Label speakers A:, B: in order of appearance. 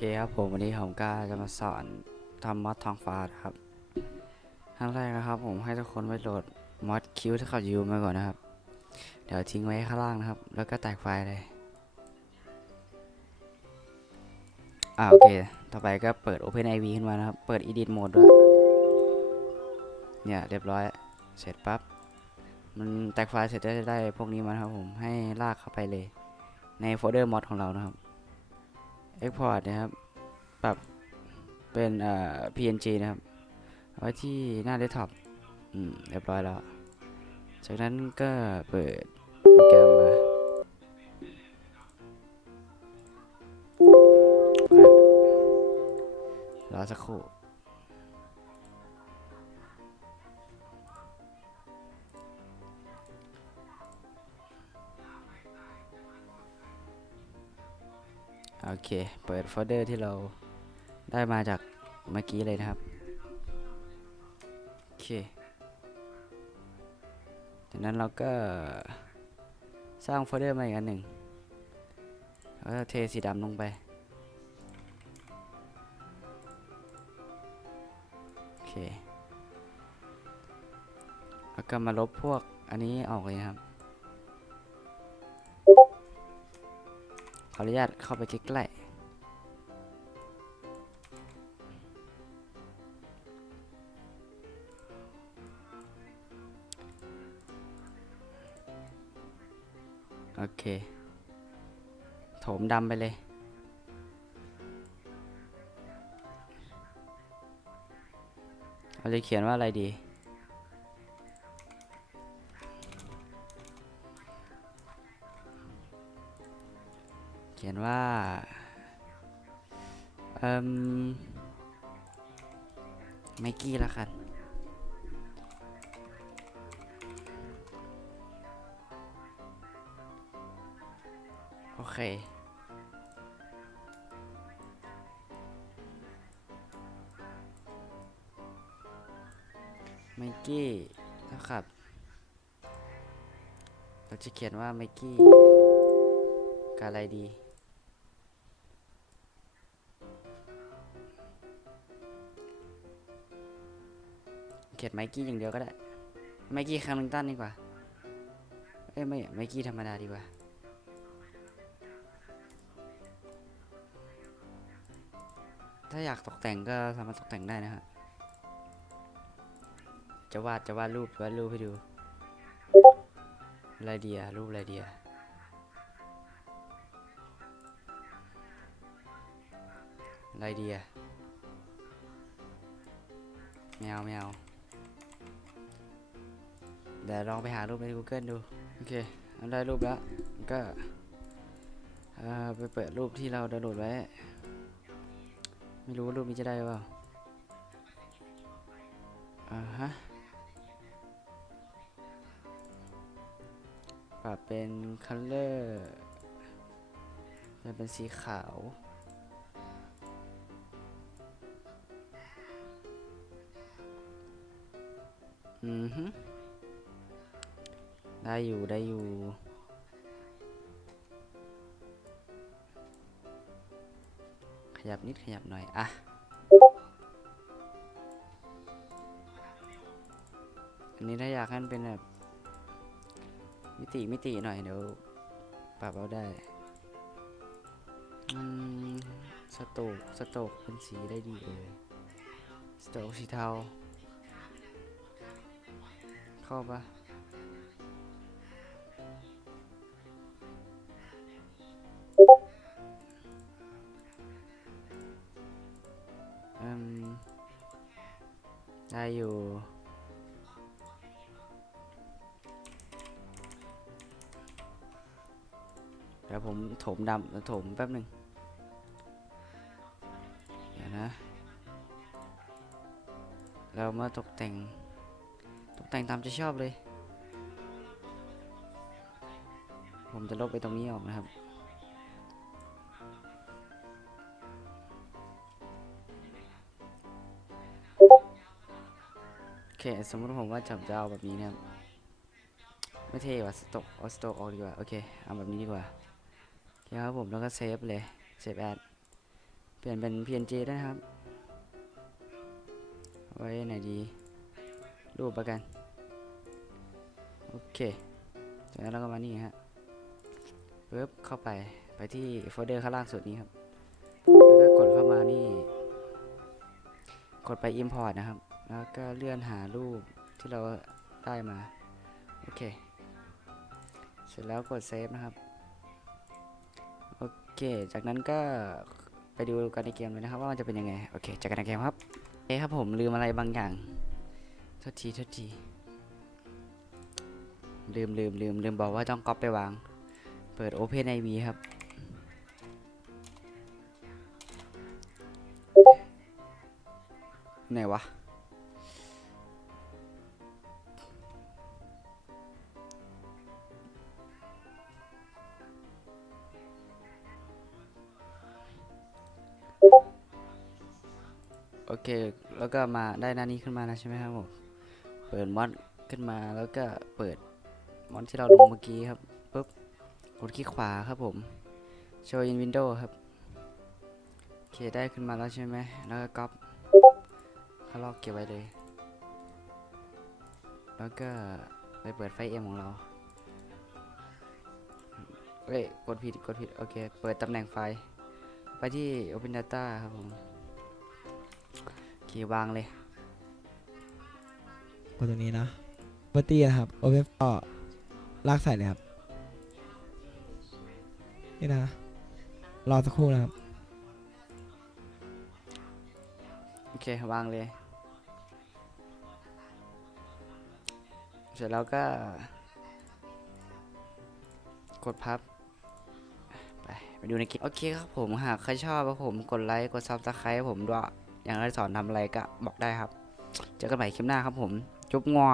A: เคครับผมวันนี้ผมก็จะมาสอนทำมอดทองฟ้าครับขั้นแรกนะครับ ผมให้ทุกคนไปโหลดมอดคิวที่เขายูมาก่อนนะครับ เดี๋ยวทิ้งไว้ข้างล่างนะครับ แล้วก็แตกไฟล์เลยอ่าโอเค ต่อไปก็เปิด OpenIV ขึ้นมานะครับ เปิด Edit Mode ด้วย เนี่ยเรียบร้อย เสร็จปั๊บ มันแตกไฟล์เสร็จก็จะได้พวกนี้มานะครับผม ให้ลากเข้าไปเลย ในโฟลเดอร์มอดของเรานะครับ Export นะครับ ปรับเป็นเอ่อ PNG นะครับไว้ที่หน้าเดสก์ท็อปอืมเรียบร้อยแล้ว จากนั้นก็เปิดโปรแกรมมารอสักครู่ โอเค เปิดโฟลเดอร์ที่เราได้มาจากเมื่อกี้เลยนะครับ โอเค จากนั้นเราก็สร้างโฟลเดอร์มาอีกอันหนึ่งแล้วก็เทสีดำลงไป โอเค แล้วก็มาลบพวกอันนี้ออกเลยครับ ออนุญาตเข้าไปใกล้ๆ โอเค โถมดำไปเลยเราจะเขียนว่าอะไรดี ว่าเอ่มไมกี้ละกันโอเคไมกี้เท่ากับ เราจะเขียนว่าไมกี้กับอะไรดี เขียนไมกี้อย่างเดียวก็ได้ไมกี้คังนึงตันดีกว่าเอ้ยไม่ไมกี้ธรรมดาดีกว่าถ้าอยากตกแต่งก็สามารถตกแต่งได้นะฮะ จะวาดจะวาดรูปวาดรูปให้ดูไรเดียรูปไรเดียไรเดียแมวแมว เดี๋ยวลองไปหารูปใน Google ดู โอเคเอาได้รูปแล้ว ก็ไปเปิดรูปที่เราดาวน์โหลดไว้ ไม่รู้ว่ารูปนี้จะได้หรือเปล่า อ่าฮะปรับเป็น color จะเป็นสีขาว อือฮึ ได้อยู่ได้อยู่ ขยับนิดขยับหน่อย อะ อันนี้ถ้าอยากให้มันเป็นแบบ มิติมิติหน่อยเดี๋ยวปรับเอาได้สโตกสโตกเป็นสีได้ดีเออสโตกสีเทา เข้าปะ ได้อยู่ เดี๋ยวผมถมดำถมแป๊บหนึ่งเดี๋ยวนะ เรามาตกแต่ง ตกแต่งตามใจชอบเลย ผมจะลบไปตรงนี้ออกนะครับ เค สมมติผมว่าจับจะเอาแบบนี้นะครับ ไม่เท่ว่ะสต็อกเอาสต็อกออกดีกว่า โอเค เอาแบบนี้ดีกว่าโอเคครับผม แล้วก็เซฟเลย เซฟแอด เปลี่ยนเป็น PNG ได้นะครับ ไว้ไหนดี รูปประกัน โอเคจากนั้นเราก็มานี่ฮะปึ๊บเข้าไปไปที่โฟลเดอร์ข้างล่างสุดนี้ครับ แล้วก็กดเข้ามานี่ กดไป Import นะครับ แล้วก็เลื่อนหารูปที่เราได้มา โอเค เสร็จแล้วกดเซฟนะครับ โอเค จากนั้นก็ไปดูกันในเกมเลยนะครับ ว่ามันจะเป็นยังไง โอเค จากกันในเกมครับเอ้ครับผมลืมอะไรบางอย่าง โทษทีโทษที ลืมลืมลืมลืมบอกว่าต้องก๊อปไปวาง เปิด Open IV ครับไหนวะ โอเค แล้วก็มาได้หน้านี้ขึ้นมาแล้วใช่ไหมครับผม เปิดมอดขึ้นมาแล้วก็เปิดมอดที่เราลงเมื่อกี้ครับปุ๊บกดคลิกขวาครับผม Show in window ครับ โอเคได้ขึ้นมาแล้วใช่ไหม แล้วก็ก๊อปเข้าลอกเก็บไว้เลย แล้วก็ไปเปิดไฟเอ็มของเราเฮ้ย กดผิด กดผิด โอเค เปิดตำแหน่งไฟ ไปที่ Open Data ครับผม เควางเลย
B: กดตรงนี้นะ property นะครับ open for ลากใส่เลยครับ นี่นะ รอสักครู่นะครับ
A: โอเควางเลย เสร็จแล้วก็ กดพับ ไป ไปดูในเกมโอเคครับผม หากใครชอบครับผม กดไลค์ กดซับสไครต์ผมด้วย อย่างไรสอนทำอะไรก็บอกได้ครับ เจอกันใหม่คลิปหน้าครับผม จุ๊บงอ